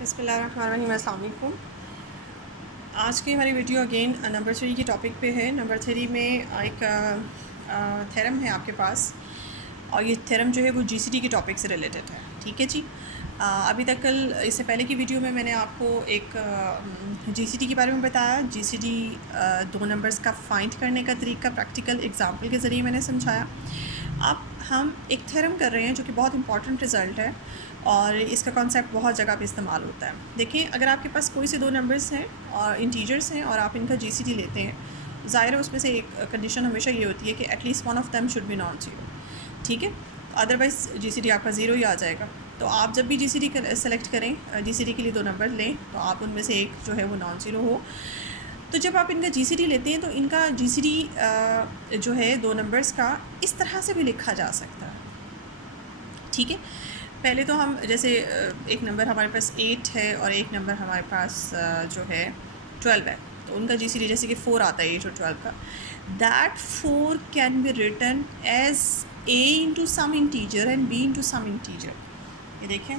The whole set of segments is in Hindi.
बिस्मिल्लाहिर्रहमानिर्रहीम। अस्सलाम वालेकुम। आज की हमारी वीडियो अगेन नंबर 3 की टॉपिक पे है। नंबर 3 में एक थ्योरम है आपके पास, और ये थ्योरम जो है वो जीसीडी के टॉपिक से रिलेटेड है। ठीक है जी। अभी तक कल इससे पहले की वीडियो में मैंने आपको एक जीसीडी के बारे में बताया। जीसीडी दो नंबर्स का फाइंड करने का तरीका प्रैक्टिकल एग्जांपल के ज़रिए मैंने समझाया। अब हम एक थ्योरम कर रहे हैं जो कि बहुत इंपॉर्टेंट रिज़ल्ट है, और इसका कॉन्सेप्ट बहुत जगह पे इस्तेमाल होता है। देखिए, अगर आपके पास कोई से दो नंबर्स हैं और इंटीजर्स हैं और आप इनका जीसीडी लेते हैं, ज़ाहिर है उसमें से एक कंडीशन हमेशा ये होती है कि at least one of them should be non zero. ठीक है, अदरवाइज़ जीसीडी आपका ज़ीरो ही आ जाएगा। तो आप जब भी जीसीडी सेलेक्ट करें, जीसीडी के लिए दो नंबर लें, तो आप उनमें से एक जो है वो नॉन ज़ीरो हो। तो जब आप इनका जीसीडी लेते हैं तो इनका जीसीडी जो है दो नंबर्स का इस तरह से भी लिखा जा सकता है। ठीक है, पहले तो हम जैसे एक नंबर हमारे पास 8 है और एक नंबर हमारे पास जो है 12 है, तो उनका जीसीडी जैसे कि 4 आता है 8 और 12 का। That 4 can be written as a into some integer and b into some integer. ये देखें,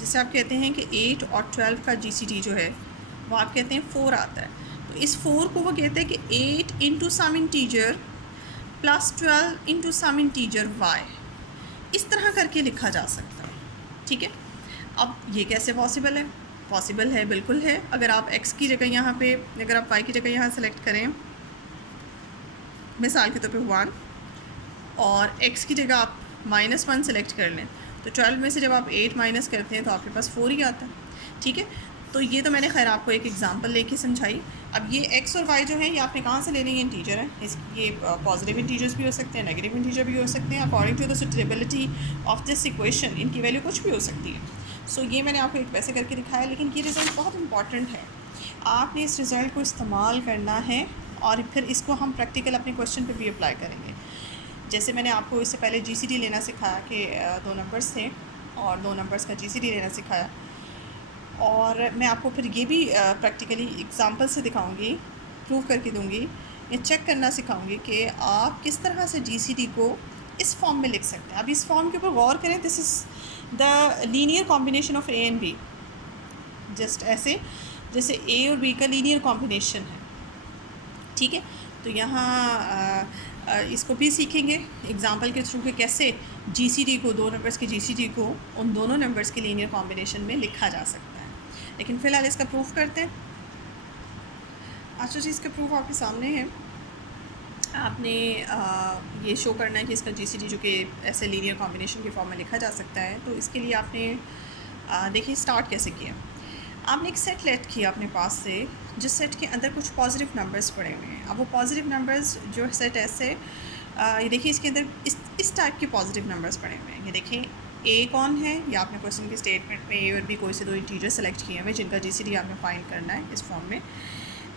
जैसे आप कहते हैं कि 8 और 12 का जीसीडी जो है वो आप कहते हैं 4 आता है, तो इस 4 को वो कहते हैं कि 8 into some integer plus 12 into some integer y, इस तरह करके लिखा जा सकता है। ठीक है, अब ये कैसे पॉसिबल है? पॉसिबल है, बिल्कुल है। अगर आप x की जगह यहाँ पे, अगर आप y की जगह यहाँ सेलेक्ट करें, मिसाल के तौर पे 1, और x की जगह आप -1 सेलेक्ट कर लें, तो 12 में से जब आप 8 माइनस करते हैं तो आपके पास 4 ही आता है। ठीक है, तो ये तो मैंने खैर आपको एक एग्जांपल लेके समझाई। अब ये x और y जो है ये आपने कहाँ से लेने, ये इंटीजर है, ये पॉजिटिव इंटीजर्स भी हो सकते हैं, नेगेटिव इंटीजर भी हो सकते हैं। According to the suitability of this equation इनकी वैल्यू कुछ भी हो सकती है। सो ये मैंने आपको एक वैसे करके दिखाया, लेकिन ये रिज़ल्ट बहुत इंपॉर्टेंट है। आपने इस रिज़ल्ट को इस्तेमाल करना है और फिर इसको हम प्रैक्टिकल अपने क्वेश्चन पर भी अप्लाई करेंगे। जैसे मैंने आपको इससे पहले जीसीडी लेना सिखाया कि दो नंबर्स थे और दो नंबर्स का जीसीडी लेना सिखाया, और मैं आपको फिर ये भी प्रैक्टिकली एग्जांपल से दिखाऊंगी, प्रूव करके दूंगी, ये चेक करना सिखाऊंगी कि आप किस तरह से जीसीडी को इस फॉर्म में लिख सकते हैं। अब इस फॉर्म के ऊपर गौर करें, this is the linear combination of A and B, just ऐसे जैसे ए और बी का लीनियर कॉम्बिनेशन है। ठीक है, तो यहाँ इसको भी सीखेंगे एग्जाम्पल के थ्रू कि कैसे जीसीडी को, दो नंबर्स के जीसीडी को उन दोनों नंबर्स के लीनियर कॉम्बिनेशन में लिखा जा सकता है। लेकिन फ़िलहाल इसका प्रूफ करते हैं। अच्छा जी, इसका प्रूफ आपके सामने है। आपने ये शो करना है कि इसका जीसीडी जो कि ऐसे लीनियर कॉम्बिनेशन के फॉर्म में लिखा जा सकता है। तो इसके लिए आपने देखिए स्टार्ट कैसे किया। आपने एक सेट लेट किया अपने पास से, जिस सेट के अंदर कुछ पॉजिटिव नंबर्स पड़े हुए हैं। अब वो पॉजिटिव नंबर्स जो सेट ऐसे, ये देखिए इसके अंदर इस टाइप के पॉजिटिव नंबर्स पड़े हुए हैं। ये देखें, ए कौन है, या आपने क्वेश्चन के स्टेटमेंट में ए और बी कोई से दो इंटीजर सेलेक्ट किए हुए जिनका जीसीडी आपने फाइंड करना है इस फॉर्म में।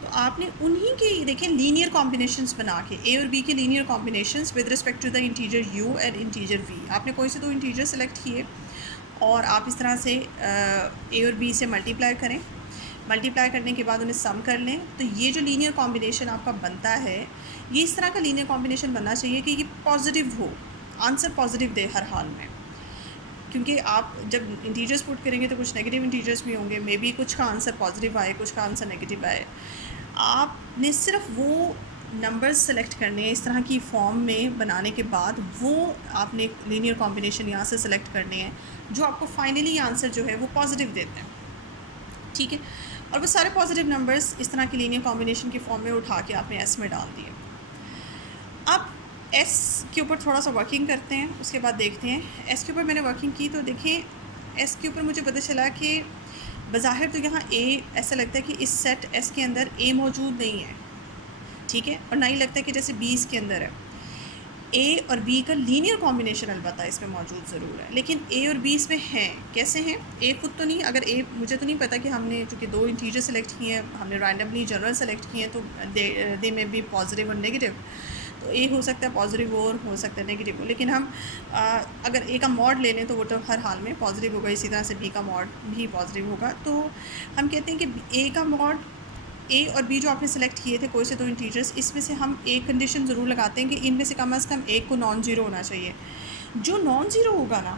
तो आपने उन्हीं के देखें लीनियर कॉम्बिनेशंस बना के, ए और बी के linear combinations with respect to the integer U and integer V, आपने कोई से दो इंटीजर सेलेक्ट किए और आप इस तरह से ए और बी से मल्टीप्लाई करें। मल्टीप्लाई करने के बाद उन्हें सम कर लें, तो ये जो लीनियर कॉम्बिनेशन आपका बनता है, ये इस तरह का लीनियर कॉम्बिनेशन बनना चाहिए कि ये पॉजिटिव हो, आंसर पॉजिटिव दे हर हाल में। क्योंकि आप जब इंटीजर्स पुट करेंगे तो कुछ नेगेटिव इंटीजर्स भी होंगे, मे बी कुछ का आंसर पॉजिटिव आए, कुछ का आंसर नेगेटिव आए। आपने सिर्फ वो नंबर्स सेलेक्ट करने हैं इस तरह की फॉर्म में बनाने के बाद, वो आपने लीनियर कॉम्बिनेशन यहाँ से सेलेक्ट करने हैं जो आपको फाइनली आंसर जो है वो पॉजिटिव देते हैं। ठीक है, और वो सारे पॉजिटिव नंबर्स इस तरह की लीनियर कॉम्बिनेशन की फॉर्म में उठा के आपने एस में डाल दिए। अब एस के ऊपर थोड़ा सा वर्किंग करते हैं, उसके बाद देखते हैं। एस के ऊपर मैंने वर्किंग की तो देखें, एस के ऊपर मुझे पता चला कि बज़ाहिर तो यहाँ ए, ऐसा लगता है कि इस सेट एस के अंदर ए मौजूद नहीं है। ठीक है, और ना ही लगता है कि जैसे बी इसके अंदर है। ए और बी का लीनियर कॉम्बिनेशन अलबत्ता इसमें मौजूद ज़रूर है, लेकिन ए और बी इसमें हैं। कैसे हैं? ए खुद तो नहीं, अगर ए, मुझे तो नहीं पता कि हमने चूँकि दो इंटीजर सेलेक्ट किए हैं, हमने रैंडमली जनरल सेलेक्ट किए हैं, तो दे में भी पॉजिटिव और नेगेटिव, तो ए हो सकता है पॉजिटिव और हो सकता है नेगेटिव हो। लेकिन हम अगर ए का मॉड ले लें तो वो तो हर हाल में पॉजिटिव होगा, इसी तरह से बी का मॉड भी पॉजिटिव होगा। तो हम कहते हैं कि ए का मॉड, ए और बी जो आपने सेलेक्ट किए थे कोई से दो इंटीजर्स, इसमें से हम एक कंडीशन ज़रूर लगाते हैं कि इनमें से कम एक को नॉन ज़ीरो होना चाहिए। जो नॉन ज़ीरो होगा ना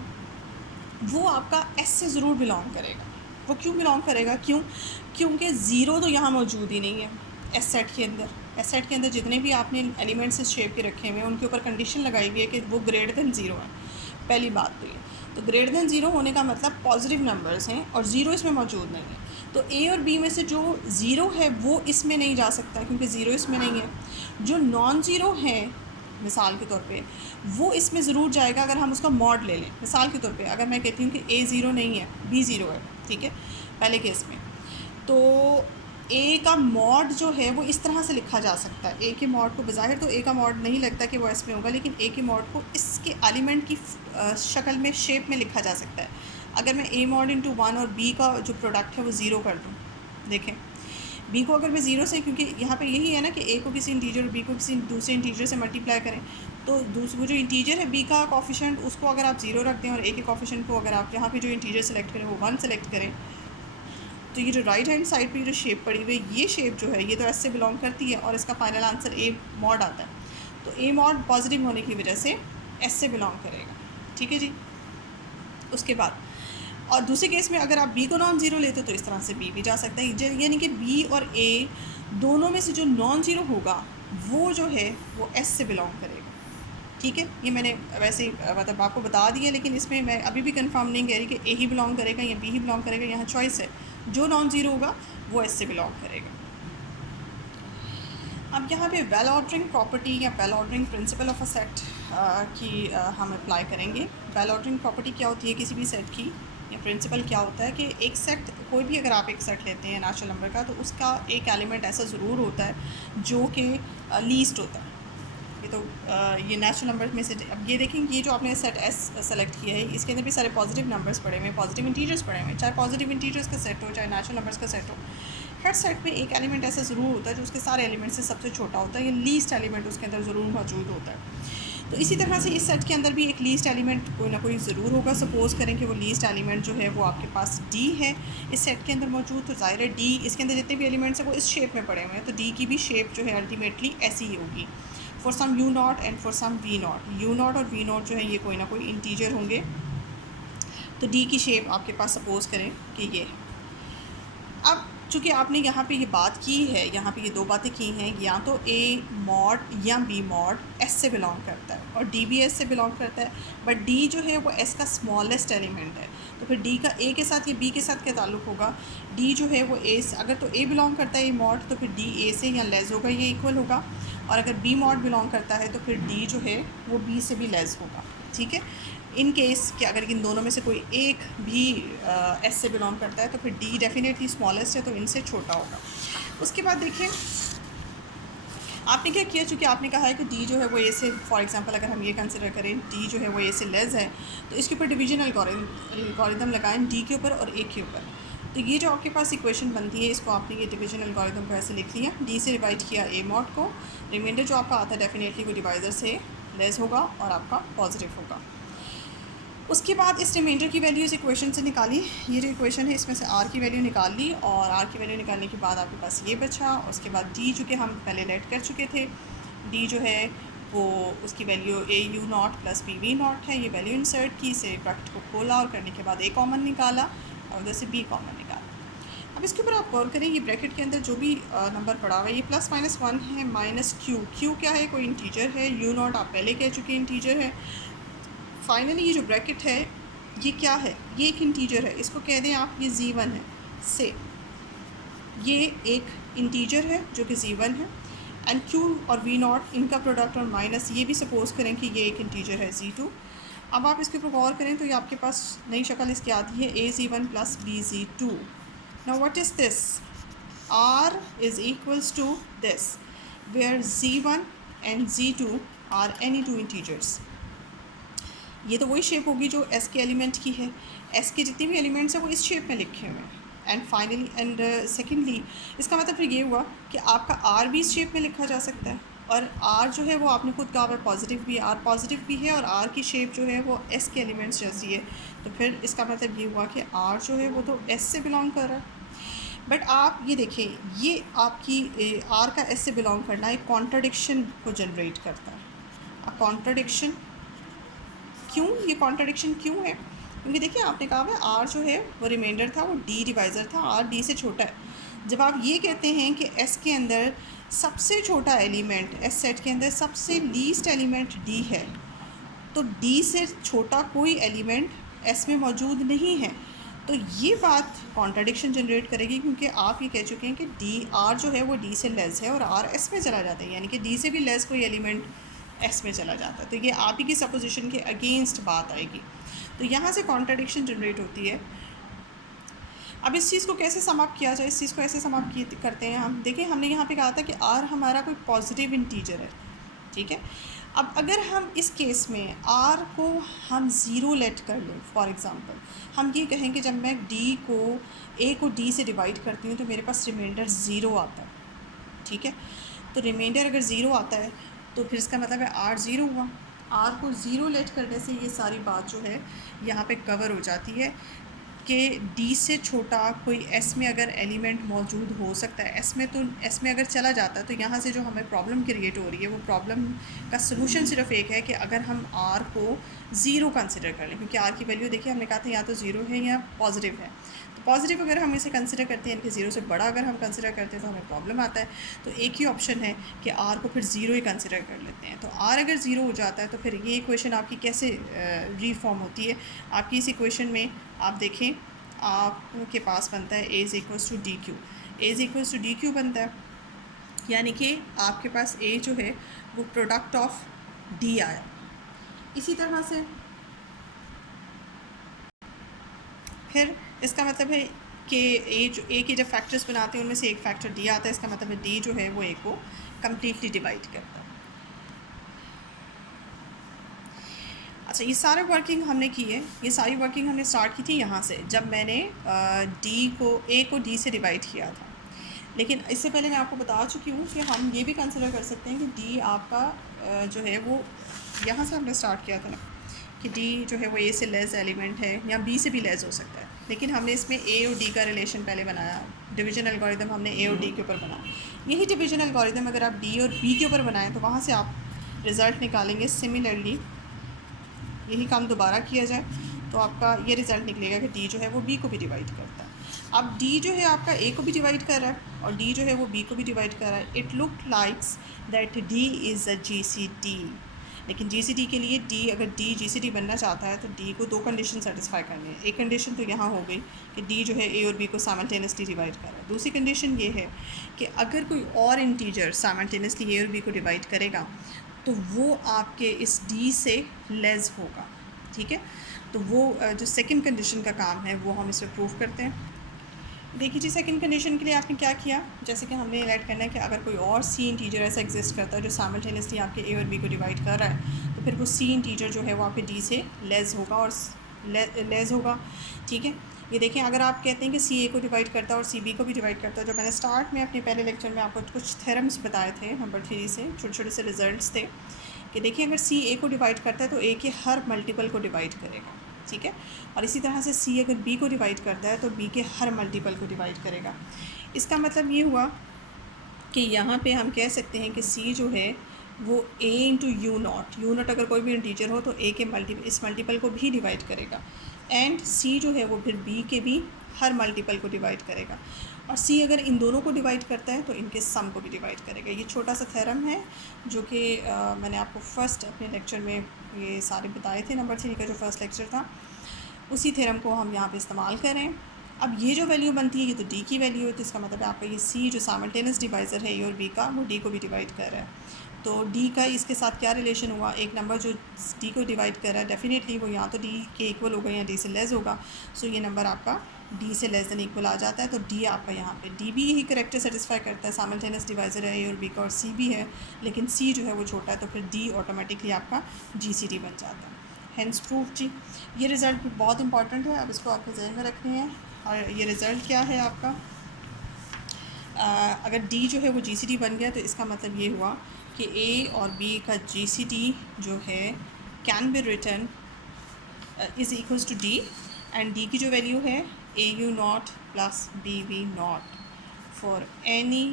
वो आपका एस से ज़रूर बिलोंग करेगा। वो क्यों बिलोंग करेगा? क्योंकि ज़ीरो तो यहाँ मौजूद ही नहीं है एस सेट के अंदर। एस सेट के अंदर जितने भी आपने एलिमेंट्स इस शेप के रखे हुए हैं उनके ऊपर कंडीशन लगाई हुई है कि वो ग्रेटर दैन ज़ीरो है। पहली बात तो ये, तो ग्रेटर दैन ज़ीरो होने का मतलब पॉजिटिव नंबर्स हैं और ज़ीरो इसमें मौजूद नहीं है। तो ए और बी में से जो ज़ीरो है वो इसमें नहीं जा सकता क्योंकि ज़ीरो इसमें नहीं है। जो नॉन ज़ीरो है मिसाल के तौर पे वो इसमें ज़रूर जाएगा अगर हम उसका मॉड ले लें। मिसाल के तौर पे अगर मैं कहती हूँ कि ए ज़ीरो नहीं है, बी ज़ीरो है, ठीक है, पहले केस में, तो ए का मॉड जो है वो इस तरह से लिखा जा सकता है। ए के मॉड को बज़ाहिर तो ए का मॉड नहीं लगता कि वो एस में होगा, लेकिन ए के मॉड को इसके एलिमेंट की शक्ल में, शेप में लिखा जा सकता है। अगर मैं ए मॉड इंटू वन और बी का जो प्रोडक्ट है वो ज़ीरो कर दूँ, देखें बी को अगर मैं ज़ीरो से, क्योंकि यहाँ पे यही है ना कि ए को किसी इंटीजर और बी को किसी दूसरे इंटीजर से मल्टीप्लाई करें, तो वो जो इंटीजर है बी का कॉफिशेंट उसको अगर आप ज़ीरो रख दें और ए के कॉफिशेंट को अगर आप यहाँ पे जो इंटीजर सेलेक्ट करें वो वन सेलेक्ट करें, तो ये जो राइट हैंड साइड पे जो शेप पड़ी हुई है ये शेप जो है ये तो एस से बिलोंग करती है और इसका फाइनल आंसर ए मॉड आता है। तो ए मॉड पॉजिटिव होने की वजह से एस से बिलोंग करेगा, ठीक है जी। उसके बाद और दूसरे केस में अगर आप बी को नॉन ज़ीरो लेते हो तो इस तरह से बी भी जा सकता है, यानी कि बी और ए दोनों में से जो नॉन ज़ीरो होगा वो जो है वो एस से बिलोंग करेगा, ठीक है। ये मैंने वैसे मतलब आपको बता दिया, लेकिन इसमें मैं अभी भी कंफर्म नहीं कह रही कि ए ही बिलोंग करेगा या बी ही बिलोंग करेगा, यहाँ चॉइस है। जो नॉन ज़ीरो होगा वो एस से बिलोंग करेगा। अब यहाँ पे वेल ऑर्डरिंग प्रॉपर्टी या well ordering principle of a set की हम अप्लाई करेंगे। वेल ऑर्डरिंग प्रॉपर्टी क्या होती है किसी भी सेट की, या प्रिंसिपल क्या होता है कि एक सेट, कोई भी अगर आप एक सेट लेते हैं नेचुरल नंबर का, तो उसका एक एलिमेंट ऐसा ज़रूर होता है जो कि लीस्ट होता है। ये तो ये नेचुरल नंबर में से, अब ये देखें ये जो आपने सेट एस सेलेक्ट किया है इसके अंदर भी सारे पॉजिटिव नंबर्स पड़े हुए हैं, पॉजिटिव इंटीजर्स पड़े हुए हैं, चाहे पॉजिटिव इंटीजर्स का सेट हो चाहे नेचुरल नंबर्स का सेट हो, हर सेट में एक एलिमेंट ऐसा ज़रूर होता है जो उसके सारे एलिमेंट से सबसे छोटा होता है, या लीस्ट एलिमेंट उसके अंदर ज़रूर मौजूद होता है। तो इसी तरह से इस सेट के अंदर भी एक लीस्ट एलिमेंट कोई ना कोई ज़रूर होगा। सपोज़ करें कि वो लीस्ट एलिमेंट जो है वो आपके पास डी है इस सेट के अंदर मौजूद, तो ज़ाहिर है डी, इसके अंदर जितने भी एलिमेंट्स हैं वो इस शेप में पड़े हुए हैं, तो डी की भी शेप जो है अल्टीमेटली ऐसी ही होगी for some you not and for some we not. You not और वी नॉट जो है ये कोई ना कोई इंटीजर होंगे, तो डी की शेप आपके पास सपोज़ करें कि ये है। अब चूँकि आपने यहाँ पे ये बात की है, यहाँ पे ये दो बातें की हैं, या तो ए मॉड या बी मॉड एस से बिलोंग करता है और डी भी एस से बिलोंग करता है, बट डी जो है वो एस का स्मॉलेस्ट एलिमेंट है, तो फिर डी का ए के साथ या बी के साथ क्या ताल्लुक़ होगा? डी जो है वो ए से, अगर तो ए बिलोंग करता है ए मॉड तो फिर डी ए से या लेस होगा, ये इक्वल होगा, और अगर बी मॉड बिलोंग करता है तो फिर डी जो है वो बी से भी लेस होगा, ठीक है। इन केस कि अगर इन दोनों में से कोई एक भी एस से बिलोंग करता है तो फिर डी डेफिनेटली स्मॉलेस्ट है, तो इनसे छोटा होगा। उसके बाद देखिए आपने क्या किया, चूँकि आपने कहा है कि डी जो है वो ए से, फॉर एग्जांपल अगर हम ये कंसिडर करें डी जो है वो ए से लेस है, तो इसके ऊपर डिवीजन एल्गोरिथम लगाएं डी के ऊपर और ए के ऊपर, तो ये जो आपके पास इक्वेशन बनती है इसको आपने ये डिवीजन एल्गोरिथम को ऐसे लिख लिया, डी से डिवाइड किया ए मॉड को, रिमाइंडर जो आपका आता है डेफिनेटली वो डिवाइज़र से लेस होगा और आपका पॉजिटिव होगा। उसके बाद इस रिमाइंडर की वैल्यू इस इक्वेशन से निकाली, ये जो इक्वेशन है इसमें से आर की वैल्यू निकाल ली, और आर की वैल्यू निकालने के बाद आपके पास ये बचा। उसके बाद डी जो कि हम पहले लेट कर चुके थे, डी जो है वो उसकी value a u not plus b v not है, ये वैल्यू इंसर्ट की, इसे ब्रैकेट को खोला और करने के बाद ए कॉमन निकाला और उधर से बी कॉमन निकाला। अब इसके ऊपर आप गौर करें, ये ब्रैकेट के अंदर जो भी नंबर पड़ा हुआ है ये प्लस माइनस वन है, माइनस क्यू, क्यू क्या है? कोई इंटीजर है, यू नॉट आप पहले कह चुके इंटीजर है। फाइनली ये जो ब्रैकेट है ये क्या है? ये एक इंटीजर है, इसको कह दें आप ये z1 है से, ये एक इंटीजर है जो कि z1 है, एंड q और v नॉट इनका प्रोडक्ट और माइनस, ये भी सपोज़ करें कि ये एक इंटीजर है z2। अब आप इसके ऊपर गौर करें तो ये आपके पास नई शक्ल इसकी आती है az1 plus bz2। Now what is this? r is equals to this where z1 and z2 are any two integers. ये तो वही शेप होगी जो एस के एलिमेंट की है, एस के जितने भी एलिमेंट्स हैं वो इस शेप में लिखे हुए हैं। एंड फाइनली एंड सेकेंडली इसका मतलब फिर ये हुआ कि आपका आर भी इस शेप में लिखा जा सकता है, और आर जो है वो आपने खुद कहा है पॉजिटिव भी, आर पॉजिटिव भी है और आर की शेप जो है वो एस के एलिमेंट्स जैसी है, तो फिर इसका मतलब ये हुआ कि आर जो है वो तो एस से बिलोंग कर रहा है। बट आप ये देखें, ये आपकी आर का एस से बिलोंग करना एक कॉन्ट्राडिक्शन को जनरेट करता है। अ कॉन्ट्राडिक्शन क्यों ये कॉन्ट्रडिक्शन क्यों है? क्योंकि देखिए आपने कहा हुआ आर जो है वो रिमाइंडर था, वो डी डिवाइज़र था, आर डी से छोटा है। जब आप ये कहते हैं कि एस के अंदर सबसे छोटा एलिमेंट, एस सेट के अंदर सबसे लीस्ट एलिमेंट डी है, तो डी से छोटा कोई एलिमेंट एस में मौजूद नहीं है, तो ये बात कॉन्ट्रडिक्शन जनरेट करेगी, क्योंकि आप ये कह चुके हैं कि डी आर जो है वो डी से लेस है और आर एस में चला जाता है, यानी कि डी से भी लेस कोई एलिमेंट एस में चला जाता है। तो ये आप ही की सपोजिशन के अगेंस्ट बात आएगी, तो यहाँ से कॉन्ट्रडिक्शन जनरेट होती है। अब इस चीज़ को कैसे समाप्त किया जाए? इस चीज़ को ऐसे समाप्त करते हैं हम। देखिए हमने यहाँ पे कहा था कि आर हमारा कोई पॉजिटिव इंटीजर है, ठीक है। अब अगर हम इस केस में आर को हम ज़ीरो लेट कर लें, फॉर एग्ज़ाम्पल हम ये कहें कि जब मैं डी को ए को डी से डिवाइड करती हूँ तो मेरे पास रिमाइंडर ज़ीरो आता है, ठीक है। तो रिमाइंडर अगर ज़ीरो आता है तो फिर इसका मतलब है आर ज़ीरो हुआ। आर को ज़ीरो लेट करने से ये सारी बात जो है यहाँ पे कवर हो जाती है कि डी से छोटा कोई एस में अगर एलिमेंट मौजूद हो सकता है, एस में तो एस में अगर चला जाता है तो यहाँ से जो हमें प्रॉब्लम क्रिएट हो रही है वो प्रॉब्लम का सलूशन सिर्फ एक है कि अगर हम आर को ज़ीरो कंसिडर कर लें, क्योंकि आर की वैल्यू देखिए हमने कहा था या तो ज़ीरो है या पॉजिटिव है। तो पॉजिटिव अगर हम इसे कंसिडर करते हैं, इनके ज़ीरो से बड़ा अगर हम कंसिडर करते हैं तो हमें प्रॉब्लम आता है। तो एक ही ऑप्शन है कि आर को फिर ज़ीरो ही कंसिडर कर लेते हैं। तो आर अगर ज़ीरो हो जाता है तो फिर ये इक्वेशन आपकी कैसे रीफॉर्म होती है? आपकी इस इक्वेशन में आप देखें आपके पास बनता है a is equals to d q, a is equals to d q बनता है, यानी कि आपके पास ए जो है वो प्रोडक्ट ऑफ डी आया। इसी तरह से फिर इसका मतलब है कि ए के जब फैक्टर्स बनाते हैं उनमें से एक फैक्टर डी आता है, इसका मतलब है डी जो है वो ए को कम्प्लीटली डिवाइड करता है। अच्छा, ये सारे वर्किंग हमने की है, ये सारी वर्किंग हमने स्टार्ट की थी यहाँ से, जब मैंने डी को ए को डी से डिवाइड किया था। लेकिन इससे पहले मैं आपको बता चुकी हूँ कि हम ये भी कंसिडर कर सकते हैं कि डी आपका जो है वो यहाँ से हमने स्टार्ट किया था ना कि डी जो है वो ए से लेस एलिमेंट है या बी से भी लेस हो सकता है, लेकिन हमने इसमें ए और डी का रिलेशन पहले बनाया। डिवीजन एल्गोरिदम हमने ए और डी के ऊपर बनाया। यही डिवीजन एल्गोरिदम अगर आप डी और बी के ऊपर बनाएं तो वहाँ से आप रिज़ल्ट निकालेंगे। सिमिलरली यही काम दोबारा किया जाए तो आपका ये रिज़ल्ट निकलेगा कि डी जो है वो बी को भी डिवाइड करता है। अब डी जो है आपका ए को भी डिवाइड कर रहा है और डी जो है वो बी को भी डिवाइड कर रहा है। It look likes that D is a GCD, लेकिन जीसीडी के लिए डी अगर डी जीसीडी बनना चाहता है तो डी को दो कंडीशन सेटिस्फाई करनी है। एक कंडीशन तो यहाँ हो गई कि डी जो है ए और बी को साइमल्टेनियसली डिवाइड कर रहा है। दूसरी कंडीशन ये है कि अगर कोई और इंटीजर साइमल्टेनियसली ए और बी को डिवाइड करेगा तो वो आपके इस डी से लेस होगा, ठीक है। तो वो जो सेकंड कंडीशन का काम है वो हम इसमें प्रूव करते हैं। देखिए जी, सेकंड कंडीशन के लिए आपने क्या किया, जैसे कि हमने ऐड करना है कि अगर कोई और सी इंटीजर ऐसा एग्जिस्ट करता है जो साइमल्टेनियसली आपके ए और बी को डिवाइड कर रहा है तो फिर वो सी इंटीजर जो है वो आपके डी से लेस होगा और लेस होगा, ठीक है। ये देखें, अगर आप कहते हैं कि सी ए को डिवाइड करता है और सी बी को भी डिवाइड करता है, जो मैंने स्टार्ट में अपने पहले लेक्चर में आपको कुछ थ्योरम्स बताए थे नंबर 3 से, छोटे छोटे से रिजल्ट्स थे कि देखिए अगर सी ए को डिवाइड करता है तो ए के हर मल्टीपल को डिवाइड करेगा, ठीक है। और इसी तरह से सी अगर बी को डिवाइड करता है तो बी के हर मल्टीपल को डिवाइड करेगा। इसका मतलब ये हुआ कि यहाँ पे हम कह सकते हैं कि सी जो है वो ए इंटू यू नॉट अगर कोई भी इंटीजर हो तो ए के इस मल्टीपल को भी डिवाइड करेगा, एंड सी जो है वो फिर बी के भी हर मल्टीपल को डिवाइड करेगा। और सी अगर इन दोनों को डिवाइड करता है तो इनके सम को भी डिवाइड करेगा। ये छोटा सा थ्योरम है जो कि मैंने आपको फर्स्ट अपने लेक्चर में ये सारे बताए थे, नंबर 3 का जो फर्स्ट लेक्चर था, उसी थ्योरम को हम यहाँ पे इस्तेमाल करें। अब ये जो वैल्यू बनती है ये तो डी की वैल्यू है, तो इसका मतलब है आपका ये सी जो साइमल्टेनियस डिवाइज़र है ए और बी का, वो डी को भी डिवाइड कर रहा है। तो डी का इसके साथ क्या रिलेशन हुआ, एक नंबर जो डी को डिवाइड कर रहा है डेफिनेटली वो या तो डी के इक्वल होगा या डी से लेस होगा। सो ये नंबर आपका डी से लेस देन इक्वल आ जाता है। तो डी आपका यहाँ पे डी भी यही करेक्टर सेटिस्फाई करता है, साइमल्टेनियस डिवाइज़र है ए और बी का और सी भी है, लेकिन सी जो है वो छोटा है, तो फिर डी ऑटोमेटिकली आपका GCD बन जाता है। हैंस प्रूफ जी। ये रिज़ल्ट भी बहुत इंपॉर्टेंट है, अब इसको आपको जहन में रखने हैं। और ये रिज़ल्ट क्या है आपका, अगर डी जो है वो GCD बन गया तो इसका मतलब ये हुआ कि ए और बी का GCD जो है can be written is equals to D, and D की जो वैल्यू है AU0 plus BV0 for any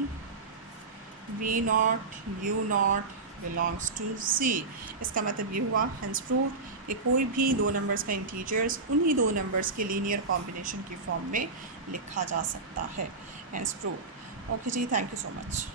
V0 U0 belongs to C. इसका मतलब ये हुआ हेंस प्रूव्ड कि कोई भी दो नंबर्स का इंटीजर्स उन्हीं दो नंबर्स के लीनियर कॉम्बिनेशन की फॉर्म में लिखा जा सकता है। Hence proved. ओके जी, थैंक यू सो मच।